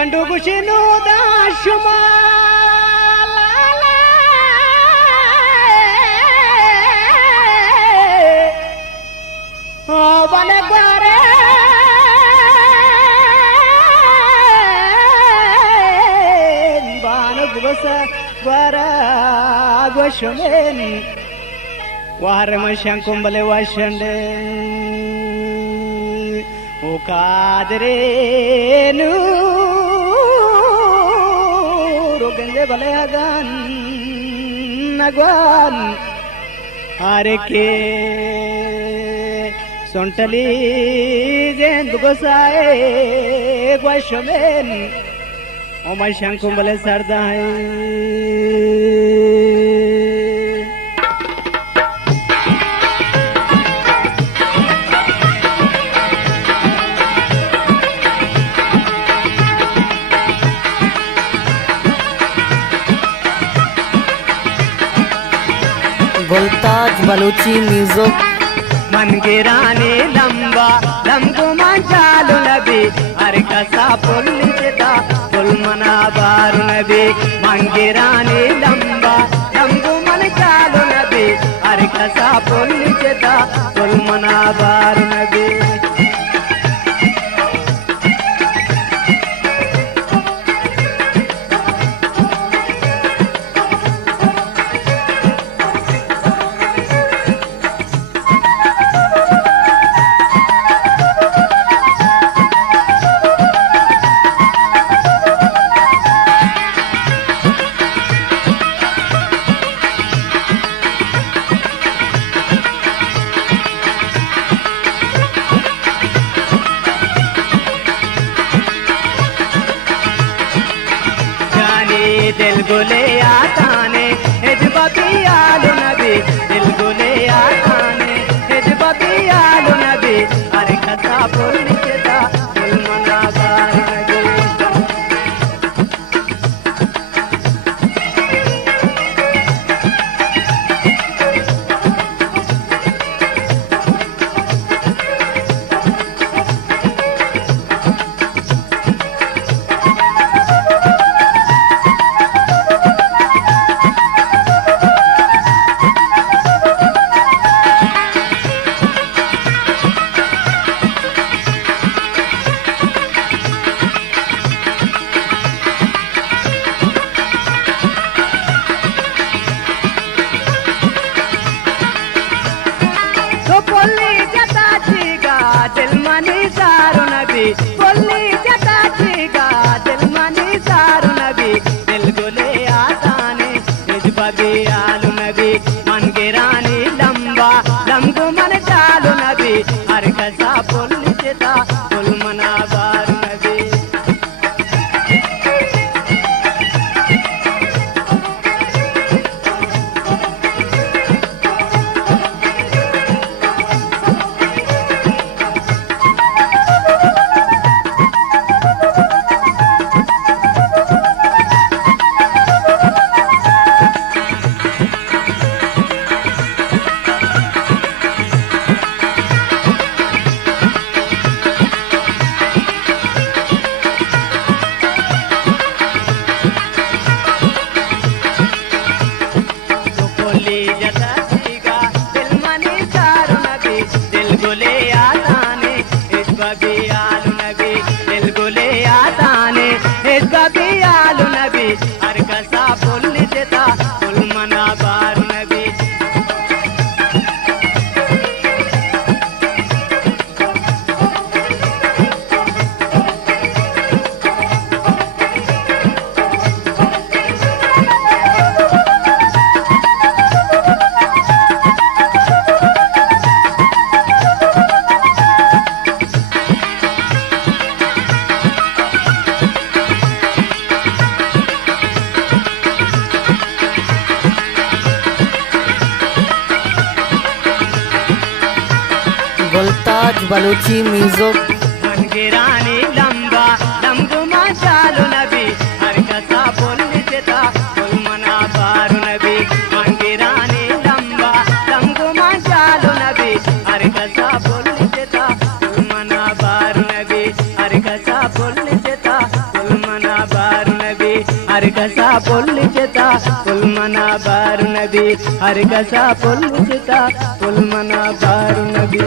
Quando cucino da shumala oh vale guare bana gusa guara goshmen wahar mashan kumbale washande o kadre nu gende balagan nagwan are ke sontali zendu gosae gwashmen o mai shankum bale sardai Gultaj Balochi music मनगिराने लंबा लंबो मंचालु नबी अरे कसा पुल्लिता पुलमना बारु नबी मनगिराने लंबा लंबो मंचालु नबी अरे कसा पुल्लिता पुलमना बारु नबी दिल गुले आताने हिजबती आलू नबी दिल गुले आताने हिजबती आलू नबी अरे कसा पुल्लिता पुलमना बारु नबी Polli jata chiga dil mani saru nabi polli jata chiga dil mani saru nabi dil gule aatane hijbabi alu nabi mangirani lamba lambu man chalu nabi har kasa polli jata pulmana baru nabi Gultaj Balochi music मनगिराने लंबा लंबो मंचालु नबी हर कसा पुल्लिता पुलमना बारु नबी मनगिराने लंबा लंबो मंचालु नबी हर कसा पुल्लिता पुलमना बारु नबी हर कसा पुल्लिता पुलमना హరికసా పొల్లి చేత పుల్మన బారునది హరికసా పొల్లి చేత పుల్మన బారునది